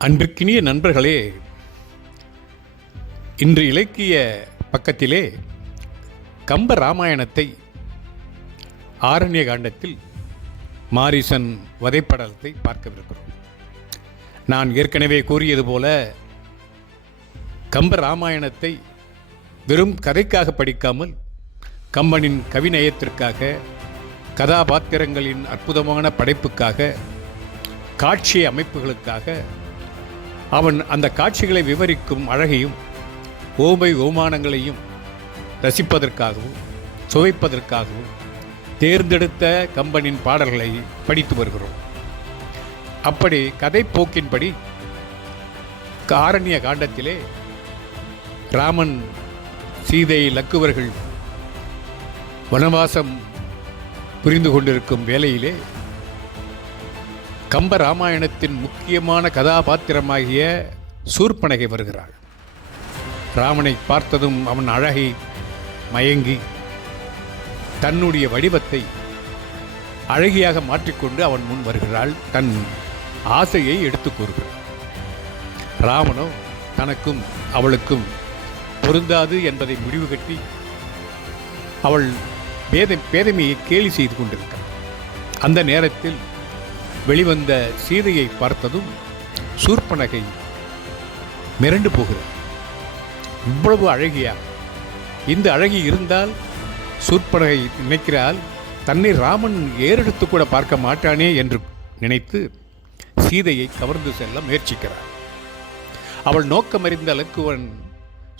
அன்பிற்கினிய நண்பர்களே இன்று இலக்கிய பக்கத்திலே கம்ப ராமாயணத்தை ஆரண்ய காண்டத்தில் மாரிசன் வதைப்படலத்தை பார்க்கவிருக்கிறோம். நான் ஏற்கனவே கூறியது போல கம்ப ராமாயணத்தை வெறும் கதைக்காக படிக்காமல் கம்பனின் கவிநயத்திற்காக கதாபாத்திரங்களின் அற்புதமான படைப்புக்காக காட்சி அமைப்புகளுக்காக அவன் அந்த காட்சிகளை விவரிக்கும் அழகையும் ஓமை ஓமானங்களையும் ரசிப்பதற்காகவும் சுவைப்பதற்காகவும் தேர்ந்தெடுத்த கம்பனின் பாடல்களை படித்து வருகிறோம். அப்படி கதை போக்கின்படி காரண்ய காண்டத்திலே ராமன் சீதை லக்குவர்கள் வனவாசம் புரிந்து கொண்டிருக்கும் வேளையிலே கம்ப ராமாயணத்தின் முக்கியமான கதாபாத்திரமாகிய சூர்பனகை வருகிறாள். ராமனை பார்த்ததும் அவன் அழகை மயங்கி தன்னுடைய வடிவத்தை அழகியாக மாற்றிக்கொண்டு அவன் முன் வருகிறாள். தன் ஆசையை எடுத்து கூறுகிறாள். ராமனோ தனக்கும் அவளுக்கும் பொருந்தாது என்பதை முடிவு கட்டி அவள் பேத பேதமையை கேலி செய்து கொண்டிருக்கிறாள். அந்த நேரத்தில் வெளிவந்த சீதையை பார்த்ததும் சூர்பனகை மிரண்டு போகிறார். இவ்வளவு அழகியா? இந்த அழகி இருந்தால் சூர்பனகை நினைக்கிறாள் தன்னை ராமன் ஏறெடுத்து கூட பார்க்க மாட்டானே என்று நினைத்து சீதையை கவர்ந்து செல்ல முயற்சிக்கிறார். அவள் நோக்கமறிந்த லக்குவன்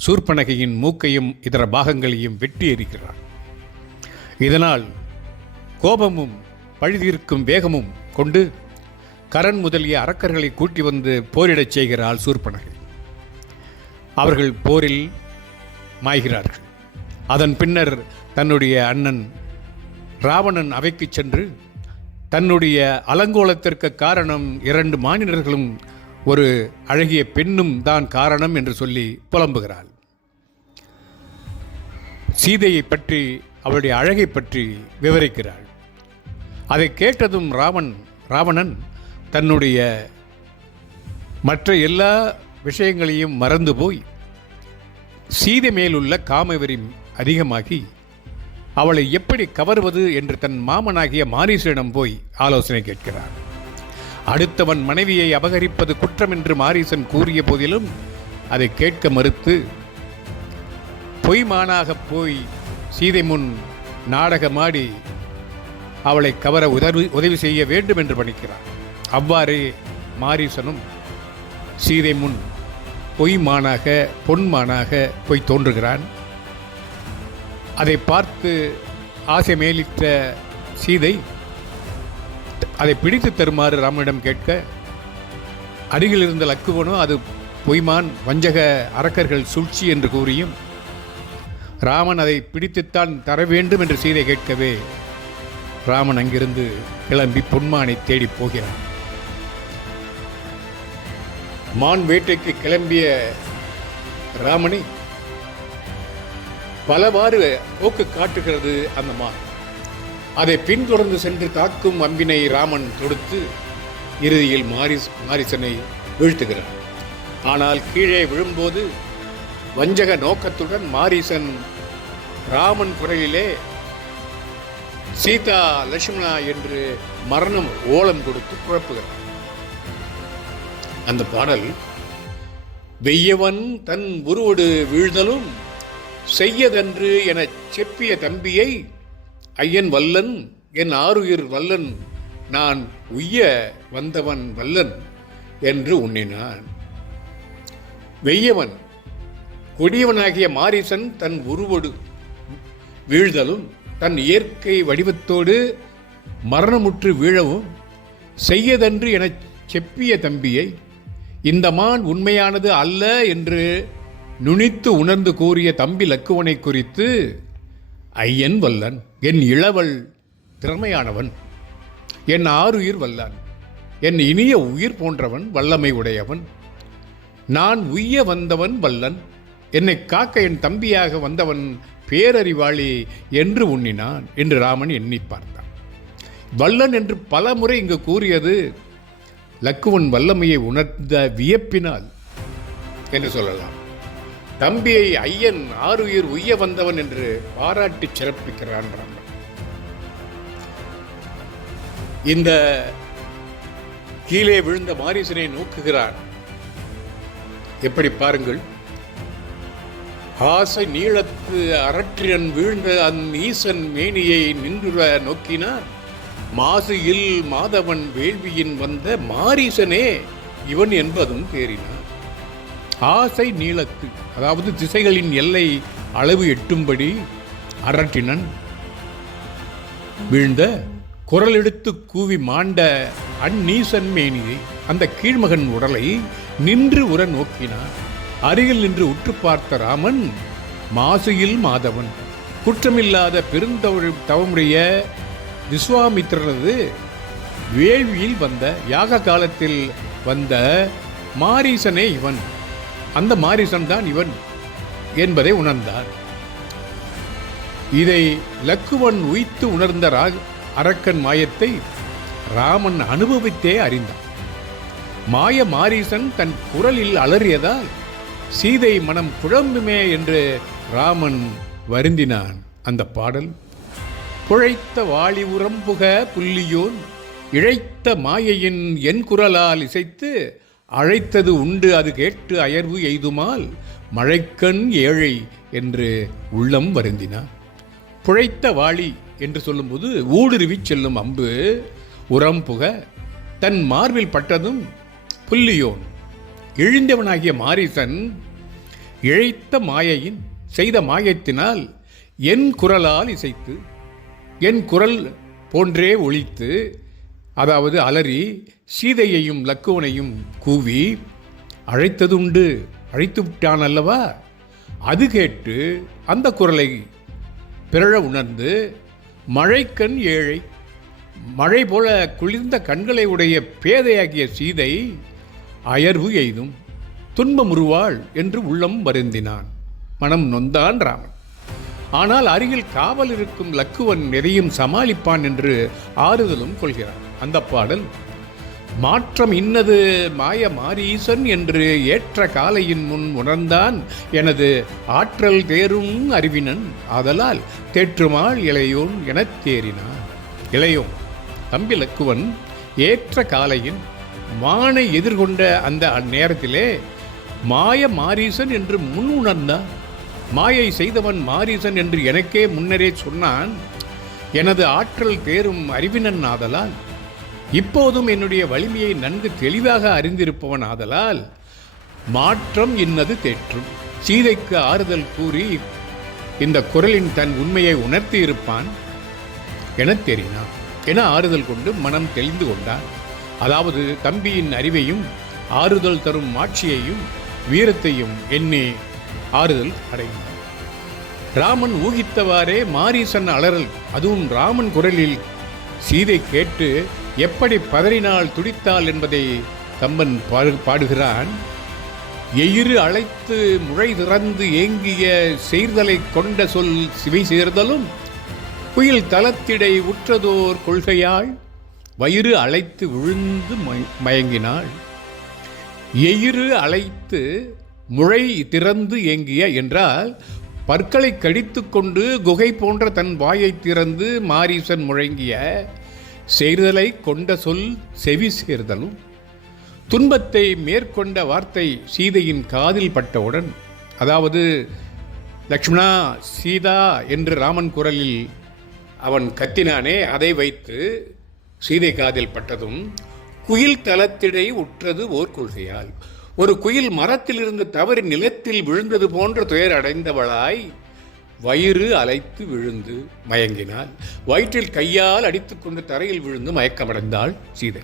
சூர்பனகையின் மூக்கையும் இதர பாகங்களையும் வெட்டி எறிகிறான். இதனால் கோபமும் பழுதீர்க்கும் வேகமும் கொண்டு கரண் முதலிய அரக்கர்களை கூட்டி வந்து போரிடச் செய்கிறாள் சூர்பனகை. அவர்கள் போரில் மாய்கிறார்கள். அதன் பின்னர் தன்னுடைய அண்ணன் ராவணன் அவைக்கு சென்று தன்னுடைய அலங்கோலத்திற்கு காரணம் இரண்டு மாநிலர்களும் ஒரு அழகிய பெண்ணும் தான் காரணம் என்று சொல்லி புலம்புகிறாள். சீதையை பற்றி அவளுடைய அழகை பற்றி விவரிக்கிறாள். அதை கேட்டதும் ராவன் ராவணன் தன்னுடைய மற்ற எல்லா விஷயங்களையும் மறந்து போய் சீதை மேலுள்ள காமவெறி அதிகமாகி அவளை எப்படி கவர்வது என்று தன் மாமனாகிய மாரீசனிடம் போய் ஆலோசனை கேட்கிறார். அடுத்தவன் மனைவியை அபகரிப்பது குற்றம் என்று மாரீசன் கூறிய போதிலும் அதை கேட்க மறுத்து பொய்மானாக போய் சீதை முன் நாடகமாடி அவளை கவர உதவி உதவி செய்ய வேண்டும் என்று பணிக்கிறார் அவ்வாறே மாரீசனும் சீதை முன் பொய்மானாக பொன்மானாக போய் தோன்றுகிறான். அதை பார்த்து ஆசை மேலிட்ட சீதை அதை பிடித்து தருமாறு ராமனிடம் கேட்க அருகில் இருந்த லக்குவனோ அது பொய்மான் வஞ்சக அரக்கர்கள் சூழ்ச்சி என்று கூறியும் ராமன் அதை பிடித்துத்தான் தர வேண்டும் என்று சீதை கேட்கவே ராமன் அங்கிருந்து கிளம்பி பொன்மானை தேடி போகிறான். மான் வேட்டைக்கு கிளம்பிய ராமனை பலவாறு போக்கு காட்டுகிறது அந்த மான். அதை பின்தொடர்ந்து சென்று தாக்கும் அம்பினை ராமன் தொடுத்து இறுதியில் மாரிஸ் மாரிசனை வீழ்த்துகிறார் ஆனால் கீழே விழும்போது வஞ்சக நோக்கத்துடன் மாரிசன் ராமன் குரலிலே சீதா லட்சுமணா என்று மரணம் ஓலம் கொடுத்து குழப்புகிறார் அந்த பாடல் வெய்யவன் தன் உருவடு வீழ்தலும் செய்யதன்று எனச் செப்பிய தம்பியை ஐயன் வல்லன் என் ஆருயிர் வல்லன் நான் உய்ய வந்தவன் வல்லன் என்று உண்ணினான். வெய்யவன் கொடியவனாகிய மாரிசன் தன் உருவடு வீழ்தலும் தன் இயற்கை வடிவத்தோடு மரணமுற்று வீழவும் செய்யதன்று எனச் செப்பிய தம்பியை இந்த மான் உண்மையானது அல்ல என்று நுனித்து உணர்ந்து கூறிய தம்பி லக்குவனை குறித்து ஐயன் வல்லன் என் இளவல் திறமையானவன் என் ஆருயிர் வல்லான் என் இனிய உயிர் போன்றவன் வல்லமை உடையவன். நான் உய்ய வந்தவன் வல்லன் என்னை காக்க என் தம்பியாக வந்தவன் பேரறிவாளி என்று உண்ணினான் என்று ராமன் எண்ணி பார்த்தான். வல்லன் என்று பல முறை இங்கு கூறியது லக்குவன் வல்லமையை உணர்ந்த வியப்பினால் என்று சொல்லலாம். தம்பியை ஐயன் ஆறுயிர் உய்ய வந்தவன் என்று பாராட்டி சிறப்பிக்கிறான் ராமன். இந்த கீழே விழுந்த மாரீசனை நோக்குகிறான். எப்படி பாருங்கள். ஆசை நீளத்து அரற்றியன் வீழ்ந்த அந் ஈசன் மேனியை நின்றுற நோக்கினார். மாசியில் மாதவன் வேள்வியின் வந்த மாரீசனே இவன் என்பதும் தேறினார். ஆசை நீளத்து அதாவது திசைகளின் எல்லை அளவு எட்டும்படி அரட்டினன் வீழ்ந்த குரல் எடுத்து கூவி மாண்ட அந்நீசன் மேனியை அந்த கீழ்மகன் உடலை நின்று உற நோக்கினான் அருகில் நின்று உற்று பார்த்த ராமன் மாசுயில் மாதவன். குற்றமில்லாத பெருந்தவழி தவமுடைய விஸ்வாமித்திரனது வேள்வியில் வந்த யாக காலத்தில் வந்த மாரீசனே இவன். அந்த மாரீசன் தான் இவன் என்பதை உணர்ந்தார். இதை லக்குவன் உய்த்து உணர்ந்த ராக் அரக்கன் மாயத்தை ராமன் அனுபவித்தே அறிந்தான். மாய மாரீசன் தன் குரலில் அலறியதால் சீதை மனம் குழம்புமே என்று ராமன் வருந்தினான். அந்த பாடல் புழைத்த வாளி உரம்புக புள்ளியோன் இழைத்த மாயையின் என் குரலால் இசைத்து அழைத்தது உண்டு அது கேட்டு அயர்வு எய்துமால் மழைக்கண் ஏழை என்று உள்ளம் வருந்தினான். புழைத்த வாளி என்று சொல்லும்போது ஊடுருவிச் செல்லும் அம்பு உரம் புக தன் மார்பில் பட்டதும் புல்லியோன் இழிந்தவனாகிய மாரிசன் இழைத்த மாயையின் செய்த மாயத்தினால் என் குரலால் இசைத்து என் குரல் போன்றே ஒழித்து அதாவது அலறி சீதையையும் லக்குவனையும் கூவி அழைத்ததுண்டு அழைத்து விட்டான் அல்லவா? அது கேட்டு அந்த குரலை பிறழ உணர்ந்து மழைக்கண் ஏழை மழை போல குளிர்ந்த கண்களை உடைய பேதையாகிய சீதை அயர்வு எய்தும் துன்பமுறுவாள் என்று உள்ளம் வருந்தினான். மனம் நொந்தான் ராமன். ஆனால் அருகில் காவல் இருக்கும் லக்குவன் எதையும் சமாளிப்பான் என்று ஆறுதலும் கொள்கிறான். அந்த பாடல் மாற்றம் இன்னது மாய மாரீசன் என்று ஏற்ற காலையின் முன் உணர்ந்தான். எனது ஆற்றல் தேரும் அறிவினன் ஆதலால் தேற்றுமாள் இளையோன் எனத் தேறினான். இளையோன் தம்பி லக்குவன் ஏற்ற காலையின் மானை எதிர்கொண்ட அந்த நேரத்திலே மாய மாரீசன் என்று முன் உணர்ந்தான் மாயை செய்தவன் மாரீசன் என்று எனக்கே முன்னரே சொன்னான் எனது ஆற்றல் தேரும் அறிவினன் ஆதலால் இப்போதும் என்னுடைய வலிமையை நன்கு தெளிவாக அறிந்திருப்பவன் ஆதலால் மாற்றம் இன்னது தேற்றும். சீதைக்கு ஆறுதல் கூறி இந்த குரலின் தன் உண்மையை உணர்த்தி இருப்பான் எனத் தெரினான் என ஆறுதல் கொண்டு மனம் தெளிந்து கொண்டான். அதாவது தம்பியின் அறிவையும் ஆறுதல் தரும் மாட்சியையும் வீரத்தையும் எண்ணி ஆறுதல் அடைந்தான் ராமன் ஊகித்தவாறே மாரீசன் அலறல். அதுவும் ராமன் குரலில் சீதை கேட்டு எப்படி பதறினால் துடித்தாள் என்பதை தம்பன் பாடு- பாடுகிறான். எயிறு அழைத்து முழை திறந்து ஏங்கிய செய்தலை கொண்ட சொல் சிவை சேர்தலும் குயில் தளத்திடை உற்றதோர் கொள்கையாள். வயிறு அழைத்து விழுந்து மயங்கினாள். எயிறு அழைத்து முளை திறந்து ஏங்கிய என்றால் பற்களை கடித்து கொண்டு குகை போன்ற தன் வாயை திறந்து மாரீசன் முழங்கிய செய்தலை கொண்ட சொல் செவி சேர்தலும். துன்பத்தை மேற்கொண்ட வார்த்தை சீதையின் காதில் பட்டவுடன் அதாவது லக்ஷ்மணா சீதா என்று ராமன் குரலில் அவன் கத்தினானே அதை வைத்து சீதை காதில் பட்டதும் குயில் தளத்திடை உற்றது ஓர் கொள்கையால். ஒரு குயில் மரத்திலிருந்து தவறி நிலத்தில் விழுந்தது போன்ற துயர் அடைந்தவளாய் வயிறு அலைத்து விழுந்து மயங்கினாள். வயிற்றில் கையால் அடித்துக்கொண்டு தரையில் விழுந்து மயக்கமடைந்தாள் சீதை.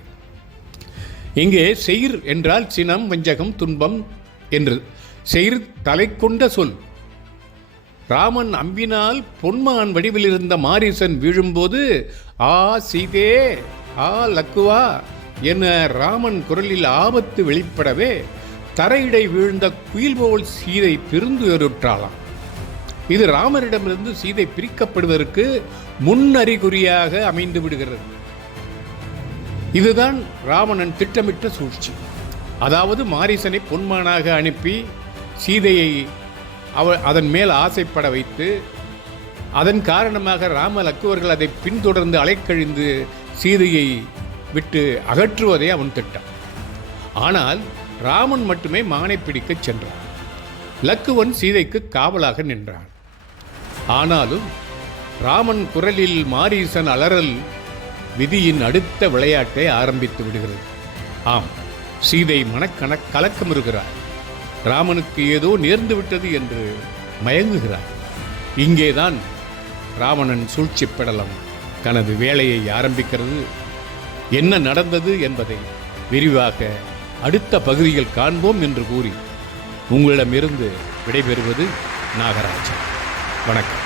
இங்கே செயிர் என்றால் சினம் வஞ்சகம் துன்பம் என்று. செயிர் தலை கொண்ட சொல் ராமன் அம்பினால் பொன்மான் வடிவில் இருந்த மாரீசன் வீழும்போது ஆ சீதே! ஆ லக்குவா என ராமன் குரலில் ஆபத்து வெளிப்படவே தரையிடை வீழ்ந்த குயில் போல் சீதை பெருந்துயருற்றாளாம். இது ராமரிடமிருந்து சீதை பிரிக்கப்படுவதற்கு முன்னறிகுறியாக அமைந்து விடுகிறது. இதுதான் ராவணன் திட்டமிட்ட சூழ்ச்சி. அதாவது மாரீசனை பொன்மானாக அனுப்பி சீதையை அவ அதன் மேல் ஆசைப்பட வைத்து அதன் காரணமாக ராம லக்குவர்கள் அதை பின்தொடர்ந்து அலைக்கழிந்து சீதையை விட்டு அகற்றுவதே அவன் திட்டம். ஆனால் ராமன் மட்டுமே மானை பிடிக்கச் சென்றான். லக்குவன் சீதைக்கு காவலாக நின்றான். ஆனாலும் ராமன் குரலில் மாரீசன் அலறல் விதியின் அடுத்த விளையாட்டை ஆரம்பித்து விடுகிறது. ஆம் சீதை மனக்கண கலக்கமிருகிறார் ராமனுக்கு ஏதோ நேர்ந்து விட்டது என்று மயங்குகிறார். இங்கேதான் ராவணன் சூழ்ச்சி படலம் தனது வேலையை ஆரம்பிக்கிறது. என்ன நடந்தது என்பதை விரிவாக அடுத்த பகுதியில் காண்போம் என்று கூறி உங்களிடமிருந்து விடைபெறுவது நாகராஜன். வணக்கம்.